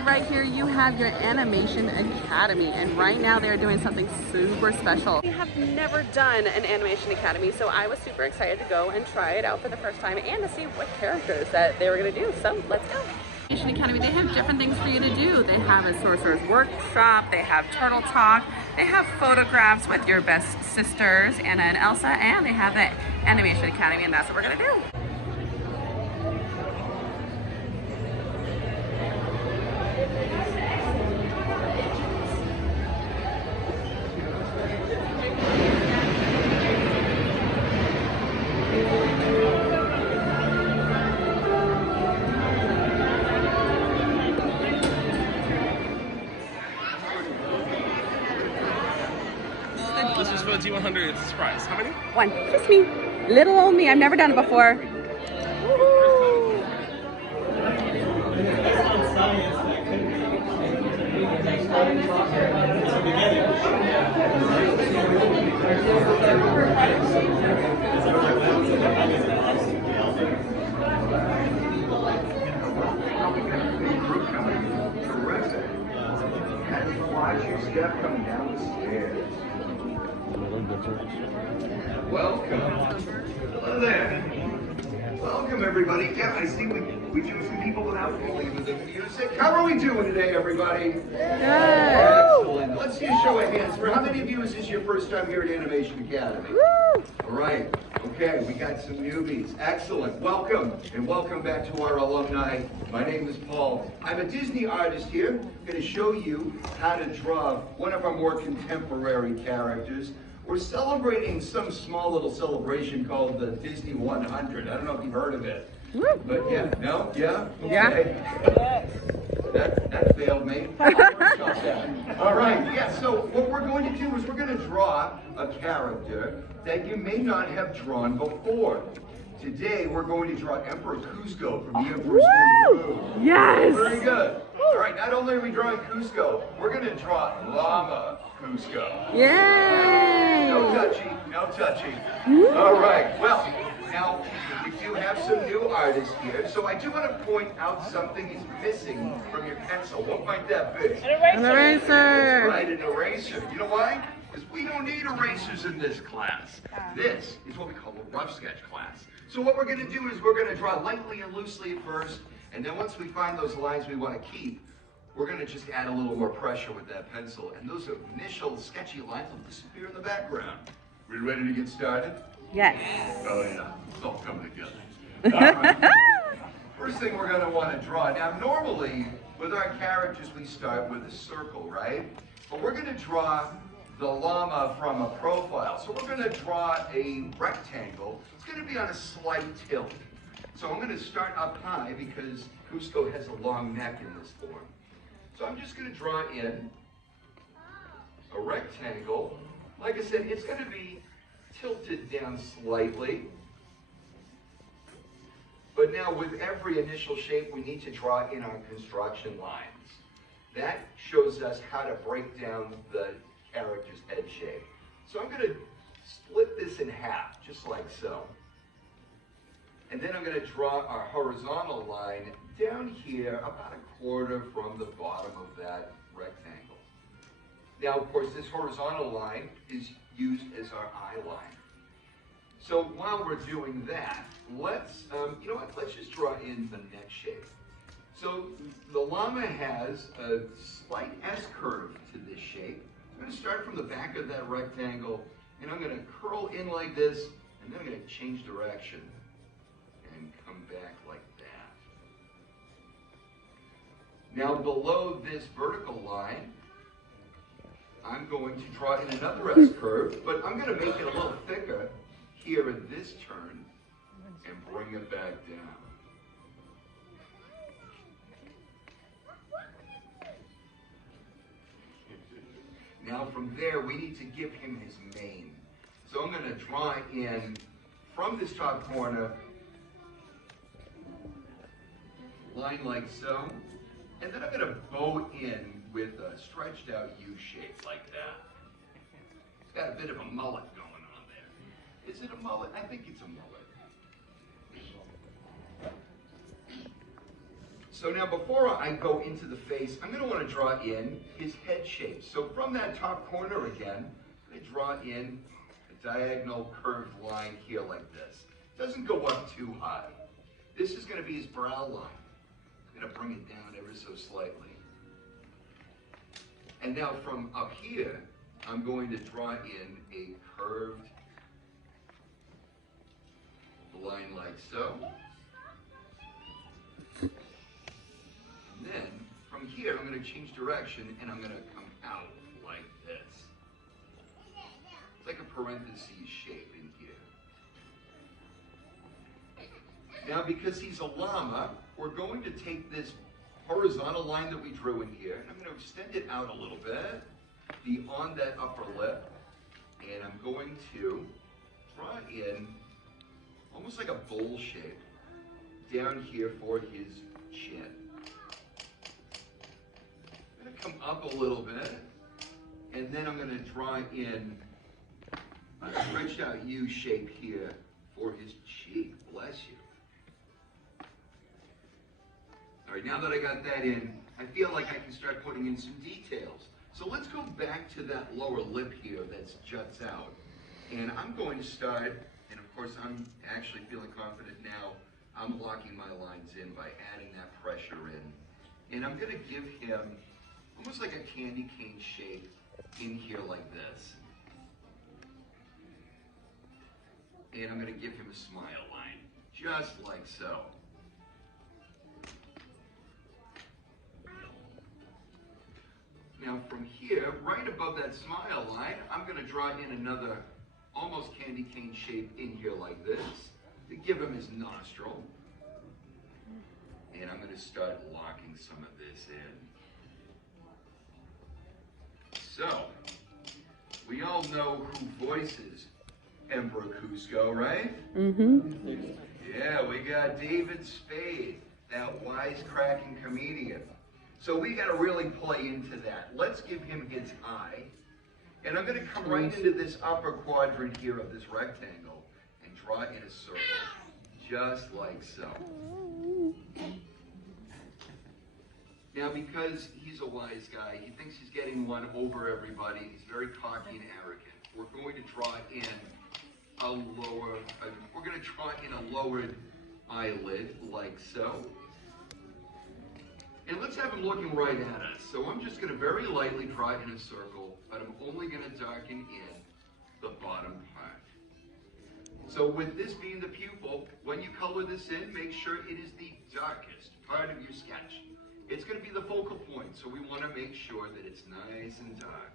see right here, you have your Animation Academy, and right now they're doing something super special. We have never done an Animation Academy, so I was super excited to go and try it out for the first time and to see what characters that they were going to do. So let's go. Animation Academy, they have different things for you to do. They have a Sorcerer's Workshop, they have Turtle Talk, they have photographs with your best sisters, Anna and Elsa, and they have the Animation Academy, and that's what we're going to do. This was for the T100, it's a surprise. How many? One, just me. Little old me, I've never done it before. Coming down the stairs. Welcome. Hello there. Welcome, everybody. Yeah, I see we do some people without leaving the music. How are we doing today, everybody? Good. Excellent. Let's see a show of hands. For how many of you is this your first time here at Animation Academy? Woo! All right. Okay, we got some newbies. Excellent. Welcome, and welcome back to our alumni. My name is Paul. I'm a Disney artist here. I'm going to show you how to draw one of our more contemporary characters. We're celebrating some small little celebration called the Disney 100. I don't know if you've heard of it. But yeah, no? Yeah? Okay. That failed me. All right, yeah, so what we're going to do is we're going to draw a character that you may not have drawn before. Today, we're going to draw Emperor Kuzco from the Emperor's New Groove. Yes! Very good. All right, not only are we drawing Kuzco, we're going to draw Llama Kuzco. Yay! No touchy, no touchy. All right, well, now we do have some new artists here, so I do want to point out something is missing from your pencil. What might that be? An eraser! That's right, an eraser. You know why? Because we don't need erasers in this class. This is what we call a rough sketch class. So what we're going to do is we're going to draw lightly and loosely at first, and then once we find those lines we want to keep, we're going to just add a little more pressure with that pencil, and those initial sketchy lines will disappear in the background. We ready to get started? Yes. Oh yeah, it's all coming together. All right. First thing we're going to want to draw. Now normally, with our characters we start with a circle, right? But we're going to draw the llama from a profile. So we're going to draw a rectangle. It's going to be on a slight tilt. So I'm going to start up high because Kuzco has a long neck in this form. So I'm just going to draw in a rectangle. Like I said, it's going to be tilted down slightly. But now with every initial shape, we need to draw in our construction lines. That shows us how to break down the character's head shape. So I'm going to split this in half, just like so. And then I'm going to draw our horizontal line down here, about a quarter from the bottom of that rectangle. Now, of course, this horizontal line is used as our eye line. So while we're doing that, let's, you know what, let's just draw in the neck shape. So the llama has a slight S-curve to this shape. I'm going to start from the back of that rectangle, and I'm going to curl in like this, and then I'm going to change direction and come back like that. Now below this vertical line, I'm going to draw in another S-curve, but I'm going to make it a little thicker here at this turn and bring it back down. Now from there, we need to give him his mane. So I'm going to draw in from this top corner, line like so, and then I'm going to bow in with a stretched out U shape like that. It's got a bit of a mullet going on there. Is it a mullet? I think it's a mullet. So now before I go into the face, I'm going to want to draw in his head shape. So from that top corner again, I'm going to draw in a diagonal curved line here like this. It doesn't go up too high. This is going to be his brow line. I'm going to bring it down ever so slightly. And now from up here, I'm going to draw in a curved line like so. And then from here, I'm going to change direction and I'm going to come out like this. It's like a parentheses shape in here. Now, because he's a llama, we're going to take this horizontal line that we drew in here, and I'm going to extend it out a little bit beyond that upper lip, and I'm going to draw in almost like a bowl shape down here for his chin. I'm going to come up a little bit, and then I'm going to draw in a stretched out U shape here for his cheek. Bless you. All right, now that I got that in, I feel like I can start putting in some details. So let's go back to that lower lip here that juts out. And I'm going to start, and of course I'm actually feeling confident now, I'm locking my lines in by adding that pressure in. And I'm going to give him almost like a candy cane shape in here like this. And I'm going to give him a smile line, just like so. Now from here, right above that smile line, I'm going to draw in another almost candy cane shape in here like this to give him his nostril. And I'm going to start locking some of this in. So, we all know who voices Emperor Kuzco, right? Mm-hmm. Yeah, we got David Spade, that wisecracking comedian. So we got to really play into that. Let's give him his eye. And I'm going to come right into this upper quadrant here of this rectangle and draw in a circle, just like so. Now, because he's a wise guy, he thinks he's getting one over everybody. He's very cocky and arrogant. We're going to draw in a lowered eyelid, like so. And let's have him looking right at us. So I'm just going to very lightly draw in a circle, but I'm only going to darken in the bottom part. So with this being the pupil, when you color this in, make sure it is the darkest part of your sketch. It's going to be the focal point, so we want to make sure that it's nice and dark.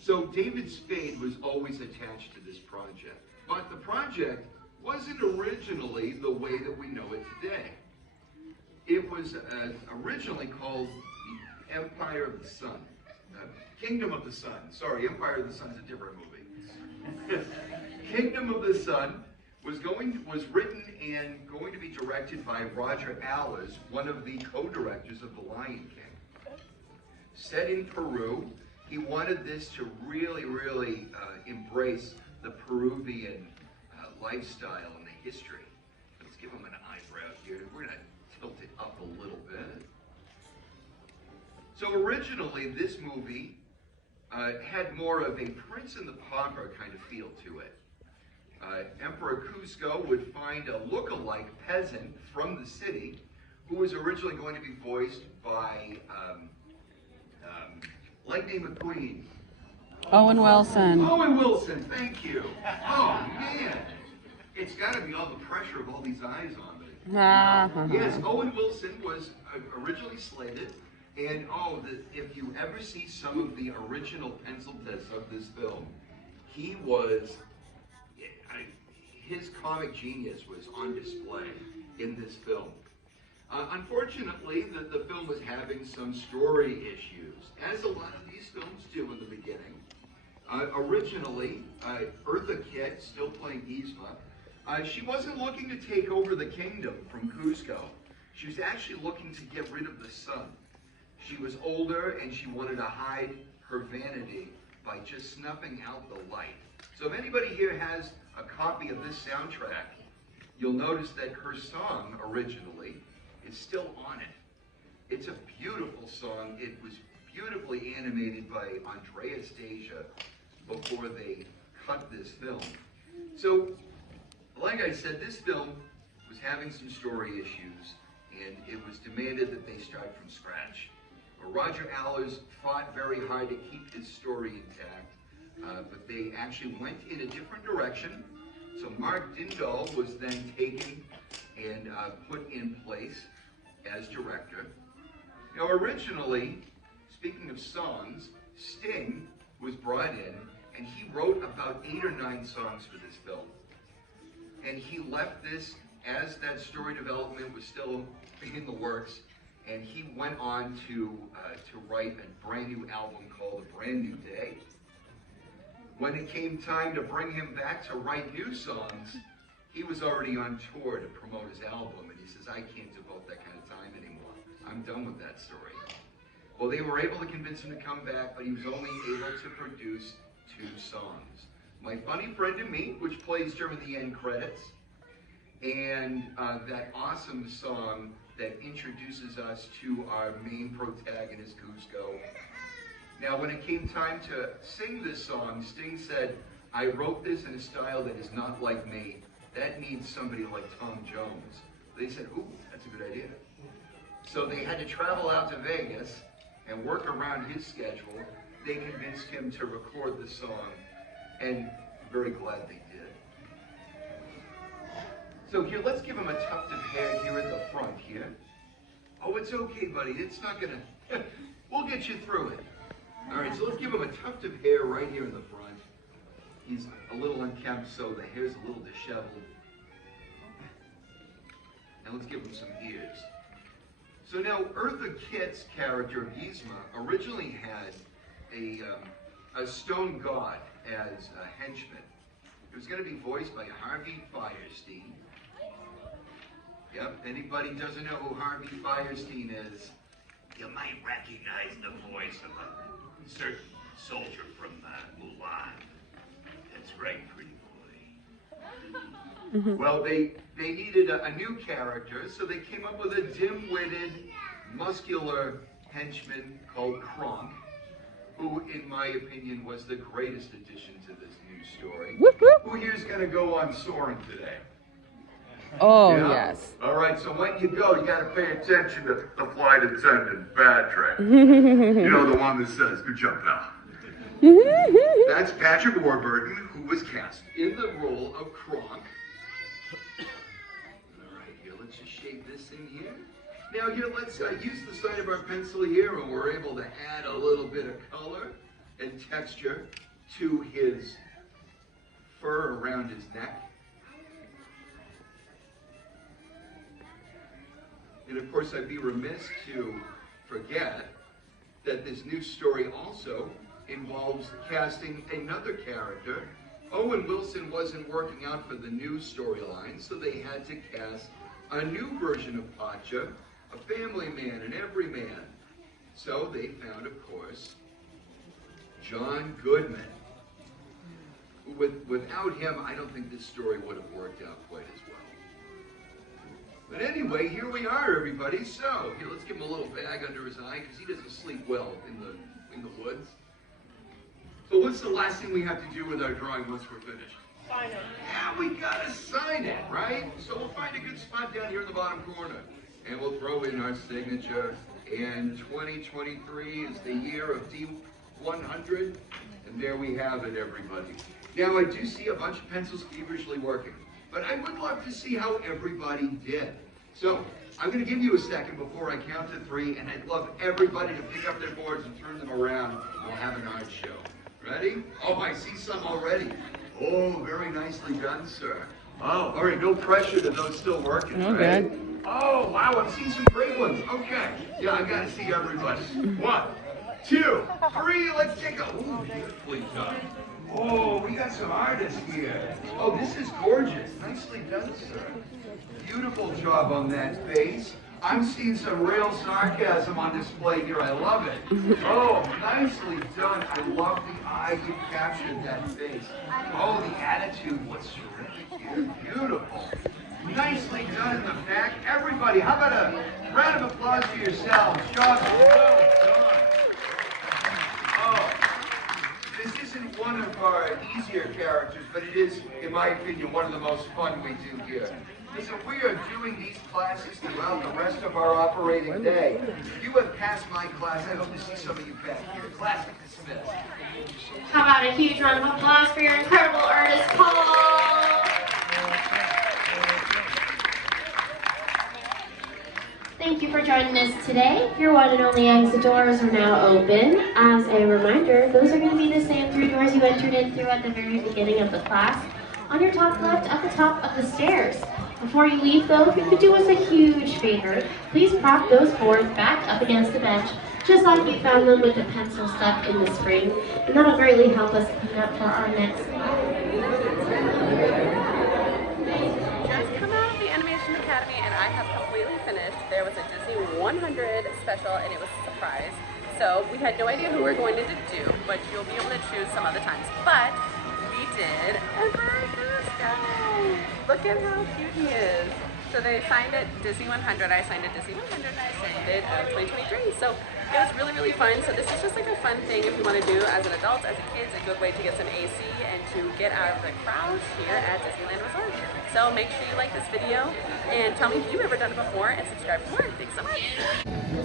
So David Spade was always attached to this project, but the project wasn't originally the way that we know it today. It was originally called the Empire of the Sun. Kingdom of the Sun. Sorry, Empire of the Sun is a different movie. Kingdom of the Sun was written and going to be directed by Roger Allers, one of the co-directors of The Lion King. Set in Peru, he wanted this to really, really embrace the Peruvian lifestyle and the history. Let's give him an eyebrow here. We're going to tilt it up a little bit. So originally, this movie had more of a Prince and the Pauper kind of feel to it. Emperor Kuzco would find a look-alike peasant from the city who was originally going to be voiced by Lightning McQueen. Owen Wilson. Owen Wilson, thank you. Oh, man. It's got to be all the pressure of all these eyes on me. Yes, Owen Wilson was originally slated, and if you ever see some of the original pencil tests of this film, he was, his comic genius was on display in this film. Unfortunately, the film was having some story issues, as a lot of these films do in the beginning. Originally, Eartha Kitt, still playing Yzma, she wasn't looking to take over the kingdom from Kuzco. She was actually looking to get rid of the sun. She was older and she wanted to hide her vanity by just snuffing out the light. So if anybody here has a copy of this soundtrack, you'll notice that her song originally is still on it. It's a beautiful song. It was beautifully animated by Andrea Stasia before they cut this film. So, like I said, this film was having some story issues, and it was demanded that they start from scratch. Roger Allers fought very hard to keep his story intact, but they actually went in a different direction. So Mark Dindal was then taken and put in place as director. Now originally, speaking of songs, Sting was brought in and he wrote about 8 or 9 songs for this film. And he left this as that story development was still in the works, and he went on to write a brand new album called A Brand New Day. When it came time to bring him back to write new songs, he was already on tour to promote his album, and he says, I can't devote that kind of time anymore. I'm done with that story. Well, they were able to convince him to come back, but he was only able to produce 2 songs. My Funny Friend and Me, which plays during the end credits, and that awesome song that introduces us to our main protagonist, Cusco. Now, when it came time to sing this song, Sting said, I wrote this in a style that is not like me. That needs somebody like Tom Jones. They said, ooh, that's a good idea. So they had to travel out to Vegas and work around his schedule. They convinced him to record the song, and very glad they did. So here, let's give him a tuft of hair here at the front here. Oh, it's okay, buddy. It's not gonna, we'll get you through it. All right, so let's give him a tuft of hair right here in the front. He's a little unkempt, so the hair's a little disheveled. Now let's give him some ears. So now, Eartha Kitt's character, Yzma, originally had a stone god as a henchman. It was going to be voiced by Harvey Fierstein. Yep, anybody doesn't know who Harvey Fierstein is, you might recognize the voice of a certain soldier from Mulan. That's right, pretty boy. Well, they needed a new character, so they came up with a dim-witted, muscular henchman called Kronk, who, in my opinion, was the greatest addition to this new story. Whoop, whoop. Who here's going to go on soaring today? Oh, Yeah? yes. All right, so when you go, you got to pay attention to the flight attendant, Patrick. You know, the one that says, good job, pal. That's Patrick Warburton, who was cast in the role of Kronk. All right, here, let's just shape this in here. Now here, let's use the side of our pencil here, and we're able to add a little bit of color and texture to his fur around his neck. And of course, I'd be remiss to forget that this new story also involves casting another character. Owen Wilson wasn't working out for the new storyline, so they had to cast a new version of Pacha, a family man, an everyman. So they found, of course, John Goodman. Without him, I don't think this story would have worked out quite as well. But anyway, here we are, everybody. So, here, let's give him a little bag under his eye, because he doesn't sleep well in the woods. So what's the last thing we have to do with our drawing once we're finished? Sign it. Yeah, we gotta sign it, right? So we'll find a good spot down here in the bottom corner, and we'll throw in our signature. And 2023 is the year of D100, and there we have it, everybody. Now, I do see a bunch of pencils feverishly working, but I would love to see how everybody did. So, I'm going to give you a second before I count to 3, and I'd love everybody to pick up their boards and turn them around, and we'll have an art show. Ready? Oh, I see some already. Oh, very nicely done, sir. Oh, all right, no pressure to those still working, right? Good. Oh, wow, I'm seeing some great ones. Okay. Yeah, I got to see everybody. 1, 2, 3, let's take a... Ooh, beautifully done. Oh, we got some artists here. Oh, this is gorgeous. Nicely done, sir. Beautiful job on that face. I'm seeing some real sarcasm on display here. I love it. Oh, nicely done. I love the eye you captured that face. Oh, the attitude was terrific here. Beautiful. Nice. Nicely done in the back. Everybody, how about a round of applause for yourselves? Job well done. Oh, this isn't one of our easier characters, but it is, in my opinion, one of the most fun we do here. Listen, we are doing these classes throughout the rest of our operating day. If you have passed my class, I hope to see some of you back here. Class dismissed. How about a huge round of applause for your incredible artist, Paul? Thank you for joining us today. Your one and only exit doors are now open. As a reminder, those are going to be the same 3 doors you entered in through at the very beginning of the class. On your top left, at the top of the stairs. Before you leave though, if you could do us a huge favor, please prop those boards back up against the bench, just like you found them with the pencil stuck in the spring, and that'll greatly help us clean up for our next Just come out of the Animation Academy and I have completely finished. There was a Disney 100 special and it was a surprise. So we had no idea who we were going to do, but you'll be able to choose some other times. But we did a very first guy. Look at how cute he is. So they signed it Disney 100, I signed it Disney 100, and I signed it 2023. So it was really, really fun. So this is just like a fun thing if you want to do as an adult, as a kid. It's a good way to get some AC and to get out of the crowd here at Disneyland Resort. So make sure you like this video and tell me if you've ever done it before and subscribe for more. Thanks so much.